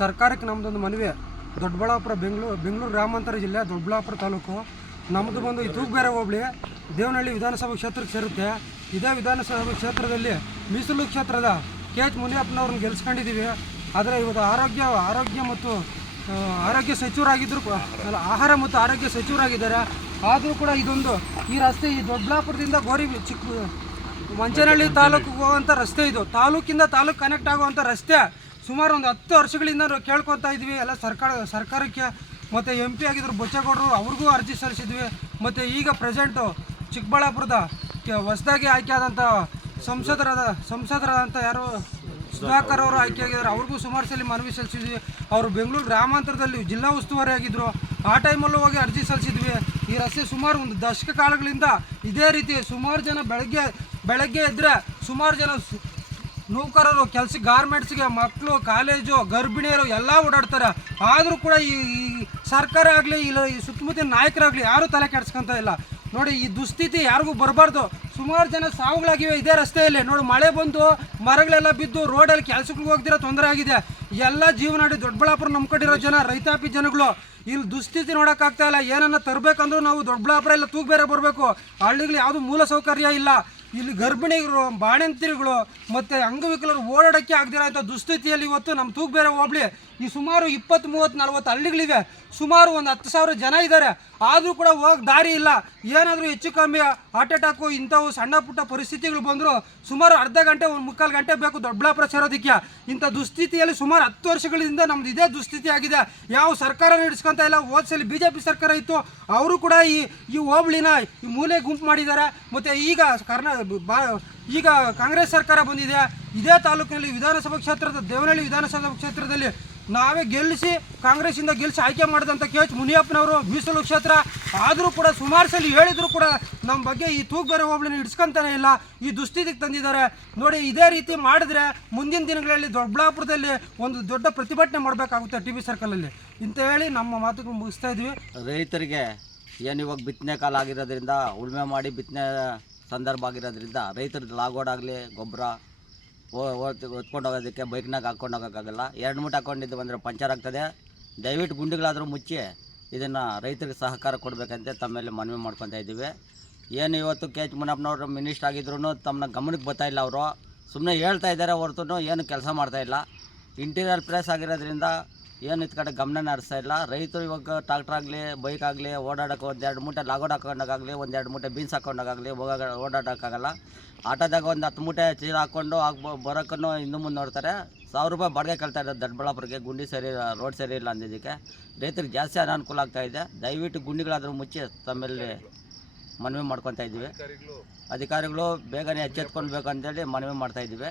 ಸರ್ಕಾರಕ್ಕೆ ನಮ್ಮದೊಂದು ಮನವಿ, ದೊಡ್ಡಬಳ್ಳಾಪುರ, ಬೆಂಗಳೂರು ಬೆಂಗಳೂರು ಗ್ರಾಮಾಂತರ ಜಿಲ್ಲೆ, ದೊಡ್ಡಬಳ್ಳಾಪುರ ತಾಲೂಕು. ನಮ್ಮದು ಬಂದು ಈ ಬೇರೆ ಹೋಬಳಿ, ದೇವನಹಳ್ಳಿ ವಿಧಾನಸಭಾ ಕ್ಷೇತ್ರಕ್ಕೆ ಸೇರುತ್ತೆ. ಇದೇ ವಿಧಾನಸಭಾ ಕ್ಷೇತ್ರದಲ್ಲಿ ಮೀಸಲು ಕ್ಷೇತ್ರದ ಕೆ ಎಚ್ ಮುನಿಯಪ್ಪನವ್ರನ್ನ ಗೆಲ್ಸ್ಕೊಂಡಿದ್ದೀವಿ ಆದರೆ ಇವತ್ತು ಆರೋಗ್ಯ ಆರೋಗ್ಯ ಮತ್ತು ಆರೋಗ್ಯ ಸಚಿವರಾಗಿದ್ದರೂ ಅಲ್ಲ, ಆಹಾರ ಮತ್ತು ಆರೋಗ್ಯ ಸಚಿವರಾಗಿದ್ದಾರೆ. ಆದರೂ ಕೂಡ ಇದೊಂದು ಈ ರಸ್ತೆ ಈ ದೊಡ್ಡಬಳ್ಳಾಪುರದಿಂದ ಗೋರಿ ಚಿಕ್ಕ, ಮಂಚನಹಳ್ಳಿ ತಾಲೂಕಿಗೆ ಹೋಗುವಂಥ ರಸ್ತೆ ಇದು. ತಾಲೂಕಿಂದ ತಾಲೂಕು ಕನೆಕ್ಟ್ ಆಗುವಂಥ ರಸ್ತೆ ಸುಮಾರು ಒಂದು ಹತ್ತು ವರ್ಷಗಳಿಂದ ನಾವು ಕೇಳ್ಕೊತಾ ಇದ್ವಿ. ಎಲ್ಲ ಸರ್ಕಾರ, ಸರ್ಕಾರಕ್ಕೆ ಮತ್ತು ಎಂ ಪಿ ಆಗಿದ್ರು ಬೊಚ್ಚೇಗೌಡರು ಅವ್ರಿಗೂ ಅರ್ಜಿ ಸಲ್ಲಿಸಿದ್ವಿ. ಮತ್ತು ಈಗ ಪ್ರೆಸೆಂಟು ಚಿಕ್ಕಬಳ್ಳಾಪುರದ ಹೊಸದಾಗಿ ಆಯ್ಕೆಯಾದಂಥ ಸಂಸದರಾದ ಸಂಸದರಾದಂಥ ಯಾರು ಸುಧಾಕರ್ ಅವರು ಆಯ್ಕೆಯಾಗಿದ್ದಾರೆ ಅವ್ರಿಗೂ ಸುಮಾರು ಸಲ ಮನವಿ ಸಲ್ಲಿಸಿದ್ವಿ. ಅವರು ಬೆಂಗಳೂರು ಗ್ರಾಮಾಂತರದಲ್ಲಿ ಜಿಲ್ಲಾ ಉಸ್ತುವಾರಿ ಆಗಿದ್ದರು ಆ ಟೈಮಲ್ಲೂ ಹೋಗಿ ಅರ್ಜಿ ಸಲ್ಲಿಸಿದ್ವಿ. ಈ ರಸ್ತೆ ಸುಮಾರು ಒಂದು ದಶಕ ಕಾಲಗಳಿಂದ ಇದೇ ರೀತಿ ಸುಮಾರು ಜನ ಬೆಳಗ್ಗೆ ಬೆಳಗ್ಗೆ ಇದ್ದರೆ ಸುಮಾರು ಜನ ನೌಕರರು, ಕೆಲಸ ಗಾರ್ಮೆಂಟ್ಸ್ಗೆ ಮಕ್ಕಳು ಕಾಲೇಜು, ಗರ್ಭಿಣಿಯರು ಎಲ್ಲ ಓಡಾಡ್ತಾರೆ. ಆದರೂ ಕೂಡ ಈ ಸರ್ಕಾರ ಆಗಲಿ, ಇಲ್ಲ ಈ ಸುತ್ತಮುತ್ತಲಿನ ನಾಯಕರಾಗಲಿ ಯಾರೂ ತಲೆ ಕೆಡ್ಸ್ಕೊಂತ ಇಲ್ಲ. ನೋಡಿ, ಈ ದುಸ್ಥಿತಿ ಯಾರಿಗೂ ಬರಬಾರ್ದು. ಸುಮಾರು ಜನ ಸಾವುಗಳಾಗಿವೆ ಇದೇ ರಸ್ತೆಯಲ್ಲಿ. ನೋಡಿ, ಮಳೆ ಬಂದು ಮರಗಳೆಲ್ಲ ಬಿದ್ದು ರೋಡಲ್ಲಿ ಕೆಲಸಕ್ಕೆ ಹೋಗ್ದಿರೋ ತೊಂದರೆ ಆಗಿದೆ. ಎಲ್ಲ ಜೀವನಾಡಿ ದೊಡ್ಡಬಳ್ಳಾಪುರ ನಂಬ್ಕೊಂಡಿರೋ ಜನ, ರೈತಾಪಿ ಜನಗಳು ಇಲ್ಲಿ ದುಸ್ಥಿತಿ ನೋಡೋಕ್ಕಾಗ್ತಾ ಇಲ್ಲ. ಏನನ್ನ ತರಬೇಕಂದ್ರೂ ನಾವು ದೊಡ್ಡಬಳ್ಳಾಪುರ ಎಲ್ಲ ತೂಗು ಬೇರೆ ಬರಬೇಕು. ಹಳ್ಳಿಗಳು ಯಾವುದು ಮೂಲ ಸೌಕರ್ಯ ಇಲ್ಲ. ಇಲ್ಲಿ ಗರ್ಭಿಣಿಗಳು ಬಾಣಂತಿರುಗಳು ಮತ್ತು ಅಂಗವಿಕಲರು ಓಡಾಡೋಕ್ಕೆ ಆಗದಿರೋ ಅಂಥ ದುಸ್ಥಿತಿಯಲ್ಲಿ ಇವತ್ತು ನಮ್ಮ ತೂಕ ಬೇರೆ ಹೋಬಳಿ ಈ ಸುಮಾರು ಇಪ್ಪತ್ತು ಮೂವತ್ತು ನಲ್ವತ್ತು ಹಳ್ಳಿಗಳಿವೆ. ಸುಮಾರು ಒಂದು ಹತ್ತು ಸಾವಿರ ಜನ ಇದ್ದಾರೆ. ಆದರೂ ಕೂಡ ಹೋಗಿ ದಾರಿ ಇಲ್ಲ. ಏನಾದರೂ ಹೆಚ್ಚು ಕಮ್ಮಿ ಹಾರ್ಟ್ ಅಟ್ಯಾಕು ಇಂಥವು ಸಣ್ಣ ಪುಟ್ಟ ಪರಿಸ್ಥಿತಿಗಳು ಬಂದರೂ ಸುಮಾರು ಅರ್ಧ ಗಂಟೆ, ಒಂದು ಮುಕ್ಕಾಲು ಗಂಟೆ ಬೇಕು ದೊಡ್ಡಬಳ್ಳಾಪುರ ಸೇರೋದಕ್ಕೆ. ಇಂಥ ದುಸ್ಥಿತಿಯಲ್ಲಿ ಸುಮಾರು ಹತ್ತು ವರ್ಷಗಳಿಂದ ನಮ್ದು ಇದೇ ದುಸ್ಥಿತಿ ಆಗಿದೆ. ಯಾವ ಸರ್ಕಾರ ನಡೆಸ್ಕೊಂತ ಇಲ್ಲ. ಹೋದ್ಸಲಿ ಬಿ ಜೆ ಪಿ ಸರ್ಕಾರ ಇತ್ತು. ಅವರು ಕೂಡ ಈ ಈ ಹೋಬಳಿನ ಈ ಮೂಲೆ ಗುಂಪು ಮಾಡಿದ್ದಾರೆ. ಮತ್ತು ಈಗ ಕರ್ನಾ ಬಾ ಈಗ ಕಾಂಗ್ರೆಸ್ ಸರ್ಕಾರ ಬಂದಿದೆ. ಇದೇ ತಾಲೂಕಿನಲ್ಲಿ ವಿಧಾನಸಭಾ ಕ್ಷೇತ್ರದ ದೇವನಹಳ್ಳಿ ವಿಧಾನಸಭಾ ಕ್ಷೇತ್ರದಲ್ಲಿ ನಾವೇ ಗೆಲ್ಲಿಸಿ ಕಾಂಗ್ರೆಸ್ಸಿಂದ ಗೆಲ್ಲಿಸಿ ಆಯ್ಕೆ ಮಾಡಿದಂಥ ಕೆ ಎಚ್ ಮುನಿಯಪ್ಪನವರು ಮೀಸಲು ಕ್ಷೇತ್ರ. ಆದರೂ ಕೂಡ ಸುಮಾರು ಸಲ ಹೇಳಿದ್ರು ಕೂಡ ನಮ್ಮ ಬಗ್ಗೆ ಈ ತೂಗ್ಬೇರೆ ಹೋಬಳಿನ ಹಿಡ್ಸ್ಕೊಂತಾನೆ ಇಲ್ಲ. ಈ ದುಸ್ಥಿತಿಗೆ ತಂದಿದ್ದಾರೆ. ನೋಡಿ, ಇದೇ ರೀತಿ ಮಾಡಿದ್ರೆ ಮುಂದಿನ ದಿನಗಳಲ್ಲಿ ದೊಡ್ಡಬಳ್ಳಾಪುರದಲ್ಲಿ ಒಂದು ದೊಡ್ಡ ಪ್ರತಿಭಟನೆ ಮಾಡಬೇಕಾಗುತ್ತೆ ಟಿ ವಿ ಸರ್ಕಲಲ್ಲಿ. ಇಂತ ಹೇಳಿ ನಮ್ಮ ಮಾತುಗಳು ಮುಗಿಸ್ತಾ ಇದ್ವಿ. ರೈತರಿಗೆ ಏನು ಇವಾಗ ಬಿತ್ತನೆ ಕಾಲ ಆಗಿರೋದ್ರಿಂದ ಉಳುಮೆ ಮಾಡಿ ಬಿತ್ತನೆ ಸಂದರ್ಭ ಆಗಿರೋದ್ರಿಂದ ರೈತರು ಲಾಗೋಡಾಗಲಿ ಗೊಬ್ಬರ ಹೊತ್ಕೊಂಡು ಹೋಗೋದಕ್ಕೆ ಬೈಕ್ನಾಗ ಹಾಕ್ಕೊಂಡು ಹೋಗೋಕ್ಕಾಗಲ್ಲ ಎರಡು ಮೂಟ ಹಾಕ್ಕೊಂಡಿದ್ದು ಬಂದರೆ ಪಂಚರ್ ಆಗ್ತದೆ. ದಯವಿಟ್ಟು ಗುಂಡಿಗಳಾದರೂ ಮುಚ್ಚಿ ಇದನ್ನು ರೈತರಿಗೆ ಸಹಕಾರ ಕೊಡಬೇಕಂತೆ ತಮ್ಮಲ್ಲಿ ಮನವಿ ಮಾಡ್ಕೊತಾ ಇದ್ದೀವಿ. ಏನು ಇವತ್ತು ಕೆ ಎಚ್ ಮುನಪ್ಪನವರು ಮಿನಿಸ್ಟರ್ ಆಗಿದ್ರು ತಮ್ಮನ್ನ ಗಮನಕ್ಕೆ ಬರ್ತಾ ಇಲ್ಲ ಅವರು. ಸುಮ್ಮನೆ ಹೇಳ್ತಾ ಇದ್ದಾರೆ ಹೊರತು ಏನು ಕೆಲಸ ಮಾಡ್ತಾಯಿಲ್ಲ ಇಂಟೀರಿಯರ್ ಪ್ಲೇಸ್ ಆಗಿರೋದ್ರಿಂದ ಏನು ಇತ್ತು ಕಡೆ ಗಮನ ಹರಿಸ್ತಾ ಇಲ್ಲ. ರೈತರು ಇವಾಗ ಟ್ರಾಕ್ಟರ್ ಆಗಲಿ ಬೈಕ್ ಆಗಲಿ, ಓಡಾಡೋಕೆ ಒಂದೆರಡು ಮೂಟೆ ಲಾಗೋಡ್ ಹಾಕೊಂಡಾಗಲಿ ಒಂದೆರಡು ಮೂಟೆ ಬೀನ್ಸ್ ಹಾಕೊಂಡಾಗಲಿ ಹೋಗಾಗ ಓಡಾಡೋಕ್ಕಾಗಲ್ಲ. ಆಟೋದಾಗ ಒಂದು ಹತ್ತು ಮೂಟೆ ಚೀಲ ಹಾಕ್ಕೊಂಡು ಆಗ ಬರೋಕ್ಕೂ ಹಿಂದೆ ಮುಂದೆ ನೋಡ್ತಾರೆ. ಸಾವಿರ ರೂಪಾಯಿ ಬಾಡಿಗೆ ಕೇಳ್ತಾ ಇದ್ದಾರೆ ದೊಡ್ಡಬಳ್ಳಾಪುರಕ್ಕೆ ಗುಂಡಿ ಸರಿ ರೋಡ್ ಸರಿ ಇಲ್ಲ ಅಂದಿದ್ದಕ್ಕೆ. ರೈತರಿಗೆ ಜಾಸ್ತಿ ಅನಾನುಕೂಲ ಆಗ್ತಾ ಇದೆ. ದಯವಿಟ್ಟು ಗುಂಡಿಗಳಾದರೂ ಮುಚ್ಚಿ ತಮ್ಮಲ್ಲಿ ಮನವಿ ಮಾಡ್ಕೊತಾ ಇದ್ದೀವಿ. ಅಧಿಕಾರಿಗಳು ಬೇಗನೆ ಎಚ್ಚೆತ್ಕೊಳ್ಬೇಕು ಅಂತೇಳಿ ಮನವಿ ಮಾಡ್ತಾ ಇದ್ದೀವಿ.